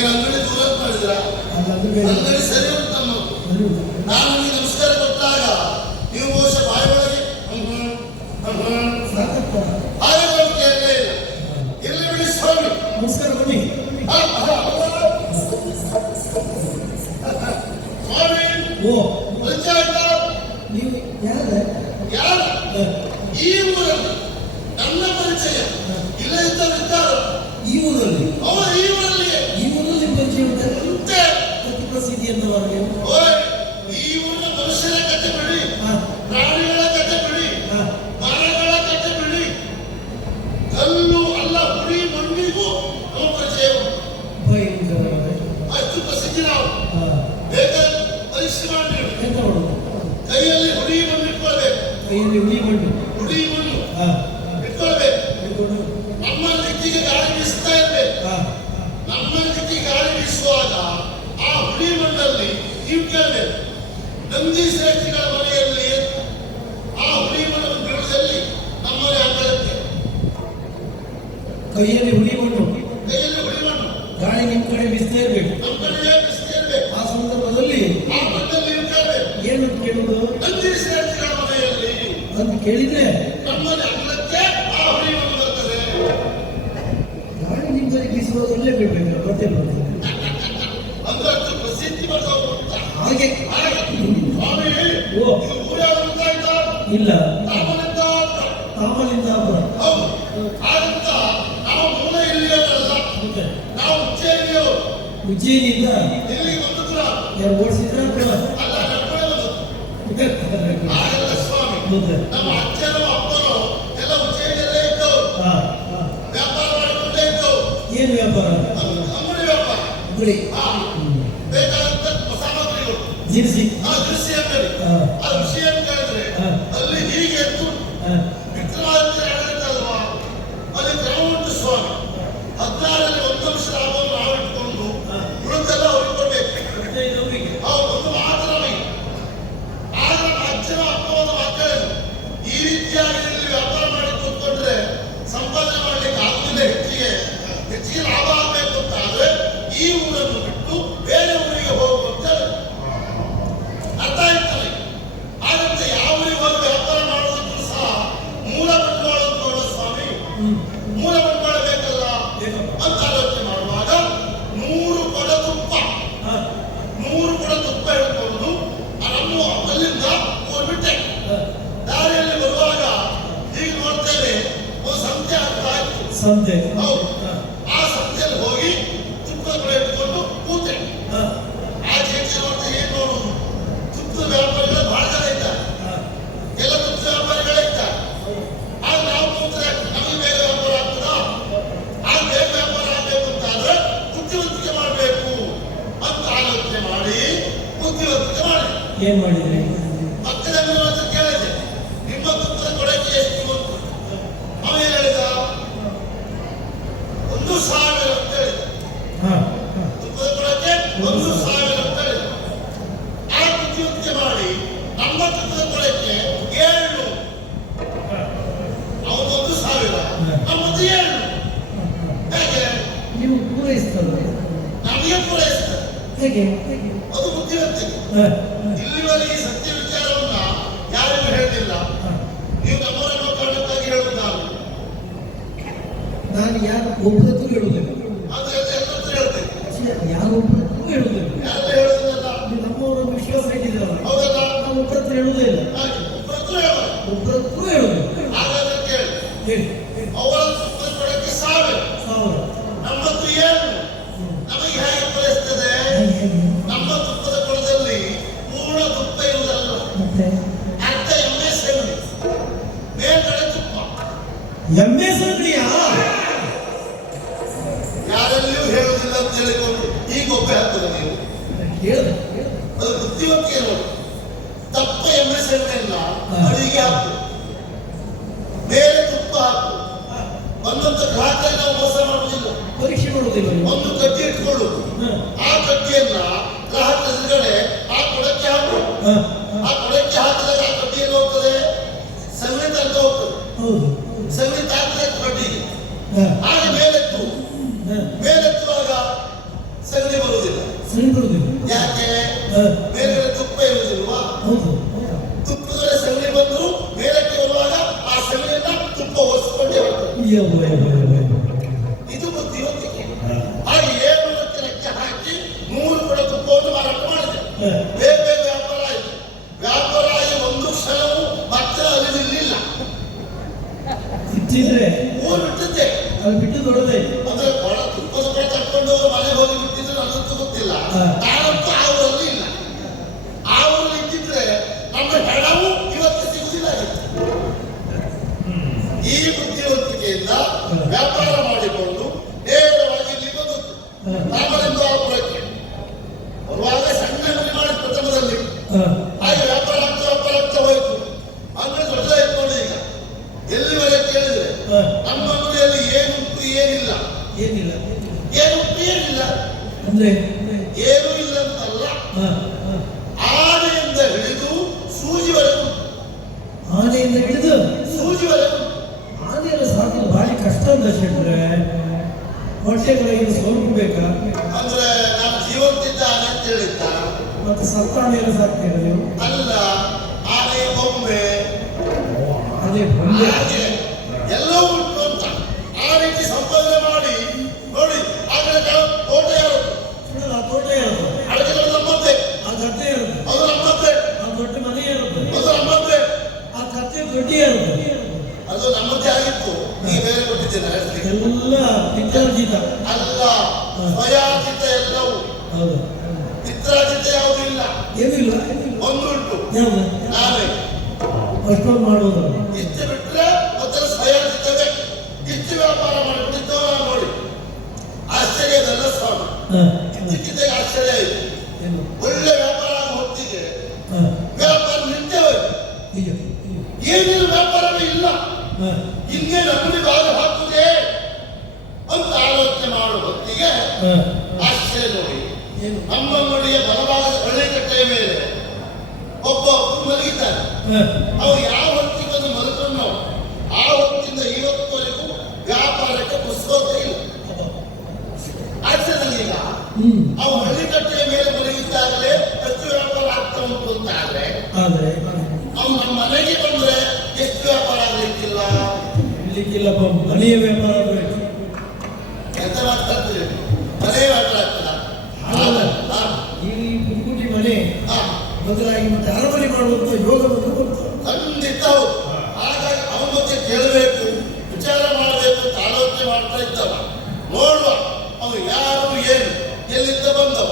ಏನು ಅಂಗಡಿ ದೂರ ಮಾಡಿದ್ರ? ಅಂಗಡಿ ಸರಿ ಉಂಟಮ್ಮ. ನಾನು ನಿಮಗೆ ನಮಸ್ಕಾರ ಕೊಟ್ಟಾಗ ನೀವು ಬಹುಶಃ ಬಾಯಿ ಒಳಗೆ ಹಾಗೆ ಕೇಳಲೇ ಇಲ್ಲ. ಇಲ್ಲಿ ಬಿಡಿ ಸ್ವಾಮಿ, ನಮಸ್ಕಾರ ಬನ್ನಿ. ಸ್ವಾಮಿ ಓ ಪರಿಚಯ ಆಯ್ತಾ? ನೀವು ಯಾರು? ಈ ಊರಲ್ಲಿ ನನ್ನ ಪರಿಚಯ ಇಲ್ಲ ಇದ್ದಾರೆ. ಈ ಊರಲ್ಲಿ ಈ ಊರಲ್ಲಿ ಪರಿಚಯ ಉಂಟೆ ಪ್ರಸಿದ್ಧಿ ಎಂದವರಿಗೆ. ಈ ಊರಿನ ಮನುಷ್ಯರ ಕಥೆ ಬಿಡಿ, ಪ್ರಾಣಿಗಳ ಕಥೆ ಬಿಡಿ, ಮರಗಳ ಕಥೆ ಬಿಡಿ, ಕಲ್ಲು ಅಲ್ಲ ಹುಡಿ ಮಣ್ಣಿಗೂ ನಮ್ಮ ಪರಿಚಯ ಅಷ್ಟು ಪ್ರಸಿದ್ಧಿ. ನಾವು ಬೇಕಾದ ಪರಿಶ್ರಮ ಮಾಡಿ ಕೈಯಲ್ಲಿ ಹುಡಿ ಮಣ್ಣು ಇಟ್ಕೊಳ್ಬೇಕು. ಹುಡಿ ಮಣ್ಣು ಇಟ್ಕೊಳ್ಬೇಕು. ನಮ್ಮ ದಿಕ್ಕಿಗೆ ಗಾಳಿ ಬೀಸ್ತಾ ಇರ್ಬೇಕು. ನಮ್ಮ ದಿಕ್ಕಿಗೆ ಗಾಳಿ ಬೀಸುವಾಗ ಆ ಹುಡಿ ಮಣ್ಣಲ್ಲಿ ನೀವು ಕೇಳಬೇಕು. ನಂದಿ ಶ್ರೇಷ್ಠಿಗಳ ಮನೆಯಲ್ಲಿ ಆ ಹುಡಿ ಮಣ್ಣು ಗಿಡದಲ್ಲಿ ನಮ್ಮನೆ ಅಂಗಳಕ್ಕೆ ಕೈಯಲ್ಲಿ ಹುಡಿ ಮಣ್ಣು ಗಾಳಿ ನಿಮ್ ಕಡೆ ಬೀಸ್ತಾ ಇರ್ಬೇಕು. ನಮ್ಮ ಕಡೆ ಬೀಸ್ತಾ ಇರ್ಬೇಕು. ಆ ಸಂದರ್ಭದಲ್ಲಿ ಆ ಮಣ್ಣಲ್ಲಿ ನೀವು ಕೇಳಬೇಕು. ಏನು ಕೇಳುವುದು? ನಂದಿ ಶ್ರೇಷ್ಠಿಗಳ ಮನೆಯಲ್ಲಿ ಅಂತ ಕೇಳಿದ್ರೆ ನಮ್ಮನೆ ಅಂಗಳಕ್ಕೆ ಆ ಹುಡಿ ಮಣ್ಣು ಬರ್ತದೆ. ಗಾಳಿ ನಿಮ್ಮಲ್ಲಿ ಬೀಸುವಾಗ ಒಳ್ಳೆ ಬಿಡ್ಬೇಕು. ಗೊತ್ತಿಲ್ಲ ಅಂದ್ರೆ ಪ್ರಸಿದ್ಧಿ ಬರ್ತವೆ ಹಾಗೆ. ಸ್ವಾಮಿ ಊರ ಗೊತ್ತಾಯ್ತಾ? ಇಲ್ಲ ತಾಮಲಿಂದ ಹೌದು. ಹಾಗಂತ ನಾವು ಮೂಲ ಇಲ್ಲಿಯವರಲ್ಲ, ನಾವು ಉಜ್ಜಯಿನಿಯಿಂದ ಇಲ್ಲಿ ಬಂದಿದ್ರ ಓಡಿಸಿದ್ರ ಅಲ್ಲ ಹಾಗೆಲ್ಲ ಸ್ವಾಮಿ. ನಮ್ಮ ಅಜ್ಜನೋ ಅಪ್ಪನೋ ಎಲ್ಲ ಉಜ್ಜಯಿನಿಯಲ್ಲೇ ಇದ್ದವು, ವ್ಯಾಪಾರ ಮಾಡಿಕೊಂಡೇ ಇದ್ದವು. ಏನ್ ವ್ಯಾಪಾರ? ಅಂಗಡಿ ವ್ಯಾಪಾರ. ಬೇಕಾದಂತ ಸಾಮಗ್ರಿಗಳು ಜಿರ್ಸಿ ಅಂಗಡಿ. ಆ ವಿಷಯ ಅಂತ ಹೇಳಿದ್ರೆ ಅಲ್ಲಿ ಹೀಗೆ ಎತ್ತು ವಿಕ್ರಮಾದಿತ್ಯ ಆಡಳಿತಲ್ವಾ, ಅಲ್ಲಿ ಕ್ರಮ ಉಂಟು ಸ್ವಾಮಿ. 16ರಲ್ಲಿ 1 ಅಂಶ ಲಾಭವನ್ನು ನಾವು ಇಟ್ಕೊಂಡು ಉಳಿದೆಲ್ಲ ಅವ್ರಿಗೆ ಕೊಡ್ಬೇಕು. ಒಂದು ಮಾತ್ರ ನಮಗೆ. ಆಗ ನಮ್ಮ ಅಜ್ಜನ ಅಪ್ಪವಾದ ಮಕ್ಕಳು ಈ ರೀತಿಯಾಗಿ ಇಲ್ಲಿ ವ್ಯಾಪಾರ ಮಾಡಿ ಕೂತ್ಕೊಂಡ್ರೆ ಸಂಪಾದನೆ ಮಾಡ್ಲಿಕ್ಕೆ ಆಗುದಿಲ್ಲ. ಹೆಚ್ಚಿಗೆ ಲಾಭ ಆಗಬೇಕು ಅಂತ ಆದ್ರೆ ಈ ಊರನ್ನು ಬಿಟ್ಟು ಬೇರೆ ಊರಿಗೆ ಹೋಗುವಂತ ಅರ್ಥ ಆಯ್ತಲ್ಲ. ಹಾಗಂತ ಯಾವ ಊರಿಗೆ ಹೋಗಿ ವ್ಯಾಪಾರ ಮಾಡೋದಕ್ಕೂ ಸಹ ಮೂಲ ಬಂಡವಾಳ ನೋಡ ಸ್ವಾಮಿ. ಮೂಲ ಬಂಡವಾಳ ಬೇಕಲ್ಲ ಅಂತ ಆಲೋಚನೆ ಮಾಡುವಾಗ 100 ಕೊಡ ತುಪ್ಪ ಹಿಡ್ಕೊಂಡು ನಮ್ಮ ಅಲ್ಲಿಂದ ಹೋಗ್ಬಿಟ್ಟೆ. ದಾರಿಯಲ್ಲಿ ಬರುವಾಗ ಈಗ ನೋಡ್ತೇವೆ ಒಂದು ಸಂತೆ ಆಗ್ತಾ ಇತ್ತು. ಹೌದು. ಆ ಸಂತೆಯಲ್ಲಿ ಹೋಗಿ ತುಪ್ಪದ ಕೊಡ ಇಟ್ಕೊಂಡು ಕೂತೆ. ಆಚೆ ನೋಡ್ತಾ ಏನ್ ನೋಡುದು, ತುಪ್ಪದ ವ್ಯಾಪಾರಿಗಳು ಬಹಳ ಜನ ಇದ್ದಾರೆ. ಎಲ್ಲ ತುಪ್ಪದ ವ್ಯಾಪಾರಿಗಳೇ ಇದ್ದಾರೆ. ಆಗ ನಾವು ಕೂತ್ರೆ ನಮಗೆ ಬೇಗ ವ್ಯಾಪಾರ ಆಗ್ತದಾ? ಆ ಬೇಗ ವ್ಯಾಪಾರ ಆಗ್ಬೇಕು ಅಂತ ಆದ್ರೆ ಬುದ್ಧಿವಂತಿಕೆ ಮಾಡಬೇಕು ಅಂತ ಆಲೋಚನೆ ಮಾಡಿ ಬುದ್ಧಿವಂತಿಕೆ ಮಾಡಿ ಏನ್ ಮಾಡಿದ್ರಿ? ಪಕ್ಕದ ಹತ್ರ ಕೇಳಿದೆ, ನಿಮ್ಮ ತುಪ್ಪದ ಕೊಡಕ್ಕೆ ಎಷ್ಟು ಬಂತು? ಅವೇನು ಹೇಳಿದ? 1,000 ಅಂತ ಹೇಳಿದ. ತುಪ್ಪದ ಕೊಡಕ್ಕೆ 1,000 ಅಂತ ಹೇಳಿದ. ಆ ಬುದ್ಧಿವಂತಿಕೆ ಮಾಡಿ ನಮ್ಮ ತುಪ್ಪದ ಕೊಡಕ್ಕೆ 700. ಅವನು 1,000, ನಮ್ಮದು 700. ಹೇಗೆ? ನೀವು ಪೂರೈಸ್ತದೆ, ನಮಗೆ ಪೂರೈಸ್ತದೆ. ಹೇಗೆ? ಅದು ಬುದ್ಧಿವಂತಿಕೆ. ಇಲ್ಲಿವರೆಗೆ ಈ ಸತ್ಯ ವಿಚಾರವನ್ನ ಯಾರಿಗೂ ಹೇಳಿಲ್ಲ. ನೀವು ನಮ್ಮವರನ್ನು ಕಾರಣಕ್ಕಾಗಿ ಹೇಳುವುದು ನಾನು ಯಾರು ಒಬ್ಬರದ್ದು ಹೇಳುವುದಿಲ್ಲ. ಆದ್ರೆ ಎಲ್ಲರೂ ಹೇಳ್ತೇನೆ. ಯಾರು ಒಬ್ಬರದ್ದು ಹೇಳುವುದಿಲ್ಲ. ಯಾರು ಹೇಳುವುದಿಲ್ಲ. ನೀವು ನಮ್ಮವರನ್ನು ವಿಶ್ವಾಸ ಇಟ್ಟಿದ್ದೀರಲ್ಲ, ಹೌದಲ್ಲ? ನಾವು ಒಬ್ಬರದ್ದು ಹೇಳುವುದೇ ಇಲ್ಲ. ಒಬ್ಬರದ್ದು ಹೇಳುವುದಿಲ್ಲ. ಹಾಗಾದ್ರೆ ಕೇಳಿ, ಅವರ ತುಪ್ಪದ ಕೊಡಕ್ಕೆ 1,000, ನಮ್ಮದು 700. ನಮಗೆ ಹೇಗೆ ಪೂರೈಸ್ತದೆ? ನಮ್ಮ ತುಪ್ಪದ ಕೊಡದಲ್ಲಿ ಪೂರ್ಣ ತುಪ್ಪ ಇರುವುದಲ್ಲ, ಅರ್ಧ ಎಮ್ಮೆ ಸಗಣಿ, ಮೇಲ್ಗಡೆ ತುಪ್ಪ. ಎಮ್ಮೆ ಸಗಣಿಯಾ? ಯಾರಲ್ಲಿಯೂ ಹೇಳುವುದಿಲ್ಲ ಅಂತ ಹೇಳಿಕೊಂಡು ಈಗ ಒಬ್ಬೆ ಹಾಕ್ತದೆ ನೀವು. ಅದು ಬುದ್ಧಿವಂತಿಕೆ ನೋಡಿ. ತಪ್ಪ ಎಮ್ಮೆ ಸಗಣಿಯನ್ನ ಅಡಿಗೆ ಹಾಕು, ಬೇರೆ ತುಪ್ಪ ಹಾಕು. ಒಂದೊಂದು ಗ್ರಾಹಕರಿಗೆ ನಾವು ಮೋಸ ಮಾಡುವುದಿಲ್ಲ, ಪರೀಕ್ಷೆ ಮಾಡುವುದಿಲ್ಲ. ಒಂದು ಕಡ್ಡಿ ಇಟ್ಕೊಳ್ಳು, ಆ ಕಡ್ಡಿಯನ್ನ ಗ್ರಾಹಕರ ಎದುರುಗಡೆ ಆ ಕೊಡಕ್ಕೆ ಹಾಕು. ಆ ಕೊಡಕ್ಕೆ ಹಾಕಿದಾಗ ಆ ಕಡ್ಡಿಯಲ್ಲಿ ಹೋಗ್ತದೆ, ಸಗಣಿ ತನಕ ಹೋಗ್ತದೆ. ಸಗಣಿ ತಾಕಬೇಕು ಕಡ್ಡಿಗೆ. ಆಗ ಮೇಲೆತ್ತುವಾಗ ಸರಿ ಬರುದಿಲ್ಲ. ಯಾಕೆ? ಹ. ಮೇಲ್ಗಡೆ ತುಪ್ಪ ಇರುವುದಿಲ್ವಾ? ಹೌದು. ತುಪ್ಪದಲ್ಲಿ ಸಗಣಿ ಬಂದ್ರು ಮೇಲಕ್ಕೆ ಬರುವಾಗ ಆ ಸಗಣಿಯನ್ನ ತುಪ್ಪ ಒರೆಸಿಕೊಂಡೇ ಬರ್ತದೆ. ಯವ್ವ, ಯವ್ವ, ಯವ್ವ, ಯವ್ವ. ಇದು ಬುದ್ಧಿವಂತಿಕೆ. ಹಾಗೆ 700 ಲೆಕ್ಕ ಹಾಕಿ 3 ಕೂಡ ತುಪ್ಪವನ್ನು ಮಾರಾಟ ಮಾಡಿದೆ. ಹ. ಬೇಗ ಬೇಗ ವ್ಯಾಪಾರ ಆಯಿತು. ವ್ಯಾಪಾರ ಆಗಿ ಒಂದು ಕ್ಷಣವೂ ಮತ್ತೆ ಅಲ್ಲಿರಲಿಲ್ಲ. ಇಟ್ಟಿದ್ರೆ ಊರು ಬಿಟ್ಟಿದ್ದೆ. ಅಲ್ಲಿ ಬಿಟ್ಟು ದೊಡ್ಡದೇ. ಅಂದ್ರೆ ಕೊಡ ತುಪ್ಪದ ಕೊಡ ತಕೊಂಡು ಮನೆಗೆ ಹೋಗಿ ಬಿಟ್ಟಿದ್ರೆ ನನಗಂತೂ ಗೊತ್ತಿಲ್ಲ. ಹ. ನಾನಂತೂ ಆ ಊರಲ್ಲಿ ಇಲ್ಲ. ಆ ಊರಲ್ಲಿ ಇದ್ದಿದ್ರೆ ನಮ್ಮ ಹೆಣವು ಇವತ್ತು ಸಿಗುದಿಲ್ಲ ಆಗಿತ್ತು. ಈ ಬುದ್ಧಿವಂತಿಕೆಯಿಂದ ವ್ಯಾಪಾರ ಮಾಡಿಕೊಂಡು ನೇರವಾಗಿ ಇಲ್ಲಿ ಬಂದದ್ದು. ರಾಮಲಿಂಗಾಪುರಕ್ಕೆ ಬರುವಾಗ ಸಣ್ಣ ಅಂಗಡಿ ಮಾಡಿ ಪ್ರಥಮದಲ್ಲಿ. ಹಾಗೆ ವ್ಯಾಪಾರ ಆಗ್ತಾ ಹೋಯ್ತು. ಅಂಗಡಿ ದೊಡ್ಡದಾಯ್ತು ನೋಡಿ. ಈಗ ಎಲ್ಲಿವರೆಗೆ ಕೇಳಿದ್ರೆ ನಮ್ಮ ಅಂಗಡಿಯಲ್ಲಿ ಏನುಂಟು ಏನಿಲ್ಲ. ಏನಿಲ್ಲ. ಏನುಂಟು ಏನಿಲ್ಲ ಅಂದ್ರೆ ಏನೂ ಇಲ್ಲ ಅಂತಲ್ಲ. ಆನೆಯಿಂದ ಹಿಡಿದು ಸೂಜಿವರೆಗೂ. ಆನೆಯಿಂದ ಹಿಡಿದು ಸೂಜಿವರೆಗೂ. ಆನೆಯನ್ನು ಸಾಕಲು ಭಾರಿ ಕಷ್ಟ ಅಂತ ಶೆಟ್ರೆ. ಹೊಟ್ಟೆಗಳಿಗೆ ಸ್ವಲ್ಪ ಬೇಕಾ? ಅಂದ್ರೆ ನಾನು ಜೀವಂತಿದ್ದ ಆನೆ ಅಂತ ಹೇಳಿದ್ದ. ಮತ್ತೆ ಸತ್ತ ಆನೆಯನ್ನು ಸಾಕ್ತೀರ ನೀವು? ಅಲ್ಲ, ಆನೆ ಬೊಂಬೆ ಅದೇ ಬಂದೆ. ಹಾಗೆ ಎಲ್ಲವೂ ಉಂಟು ಅಂತ ಆ ರೀತಿ ಸಂಪಾದನೆ ಮಾಡಿ ನೋಡಿ. ಆಗಲೇ ತೋಟ ಯಾರದು? ಆ ತೋಟ ಇರೋದು, ಅಡಕೆಗಳು ನಮ್ಮದ್ದೇ. ಆ ಗದ್ದೆ ಇರೋದು, ಅದು ನಮ್ಮದ್ದೇ. ಆ ದೊಡ್ಡ ಮನೆ ಇರೋದು, ಅದು ನಮ್ಮದ್ದೇ. ಆ ಕತ್ತೆ ದೊಡ್ಡ ಇರೋದು, ಅದು ನಮ್ಮದೇ ಆಗಿತ್ತು. ಈಗ ಬೇರೆ ಕೊಟ್ಟಿದ್ದೇನೆ ಅಷ್ಟೇ. ಎಲ್ಲ ಪಿತ್ರಾರ್ಜಿತ. ಅಲ್ಲ, ಸ್ವಯಾರ್ಜಿತ ಎಲ್ಲವೂ. ಹೌದು. ಪಿತ್ರಾರ್ಜಿತ ಯಾವುದೂ ಇಲ್ಲ. ಏನಿಲ್ಲ. ಒಂದುಂಟು, ಯಾವ್ದು? ನಾವೇ. ಅಷ್ಟೊಂದು ಮಾಡೋದು. ಇಷ್ಟು ಬಿಟ್ರೆ ಮೊದಲು ಸ್ವಯಾರ್ಜಿತವೇ. ಇಷ್ಟು ವ್ಯಾಪಾರ ಮಾಡಿಕೊಂಡಿದ್ದವ ನಾವು ನೋಡಿ. ಆಶ್ಚರ್ಯದಲ್ಲ ಸ್ವಾಮಿ. ಇದಕ್ಕಿದ್ದ ಆಶ್ಚರ್ಯ ಇದೆ. ಏನು? ಒಳ್ಳೆ ವ್ಯಾಪಾರ ಆಗೋ ಹೊತ್ತಿಗೆ ಹ. ವ್ಯಾಪಾರ ನಿಂತೇ ಹೋಯ್ತು. ಈಗ ಏನೇನು ವ್ಯಾಪಾರವೇ ಇಲ್ಲ. ಹಿಂಗೆ ಅಂಗಡಿ ಬಾಗಿಲು ಹಾಕುವುದೇ ಅಂತ ಆಲೋಚನೆ ಮಾಡುವ ಹೊತ್ತಿಗೆ ಆಶ್ಚರ್ಯ ನೋಡಿ. ಏನು? ನಮ್ಮ ಅಂಗಡಿಯ ಬಲಭಾಗದ ಬಳ್ಳಿಕಟ್ಟೆಯ ಮೇಲೆ ಒಬ್ಬ ಮಲಗಿದ್ದಾನೆ. ಅವು ಯಾವ ಹೊತ್ತಿಗೆ ಒಂದು ಮಲ್ಕೊಂಡು ಆ ಹೊತ್ತಿಂದ ಇವತ್ತುವರೆಗೂ ವ್ಯಾಪಾರಕ್ಕೆ ಪುಸ್ತಕ ಇಲ್ಲ. ಆಶ್ಚರ್ಯದಲ್ಲೀಗ ಅವು ಹಳ್ಳಿಕಟ್ಟೆಯ ಮೇಲೆ ಮಲಗಿದ್ದಾಗಲೇ ಎಷ್ಟು ವ್ಯಾಪಾರ ಆಗ್ತಾ ಉಂಟು ಅಂತ ಆದ್ರೆ ಅವ್ನು ನಮ್ಮ ಮನೆಗೆ ಬಂದ್ರೆ ಎಷ್ಟು ವ್ಯಾಪಾರ ಆಗ್ಲಿಕ್ಕಿಲ್ಲ. ಇರ್ಲಿಕ್ಕಿಲ್ಲಪ್ಪ. ಮನೆಯ ವ್ಯಾಪಾರ ಬೇಕು. ಎಂತ ಮಾತಾಡ್ತೀರಿ? ಮನೆ ವ್ಯಾಪಾರ ಆಗ್ತದ? ಈ ಪುಟ್ಕುಟಿ ಮನೆ ಬದಲಾಗಿ ಮತ್ತೆ ಅರಮನೆ ಮಾಡುವಂತ ಯೋಗ ಬಂತು. ಖಂಡಿತ ಹೌದು. ಹಾಗಾಗಿ ಅವನ ಬಗ್ಗೆ ಕೇಳಬೇಕು, ವಿಚಾರ ಮಾಡಬೇಕು ಅಂತ ಆಲೋಚನೆ ಮಾಡ್ತಾ ಇದ್ದವ. ನೋಡುವ ಅವನು ಯಾರು, ಏನು, ಎಲ್ಲಿಂದ ಬಂದವ,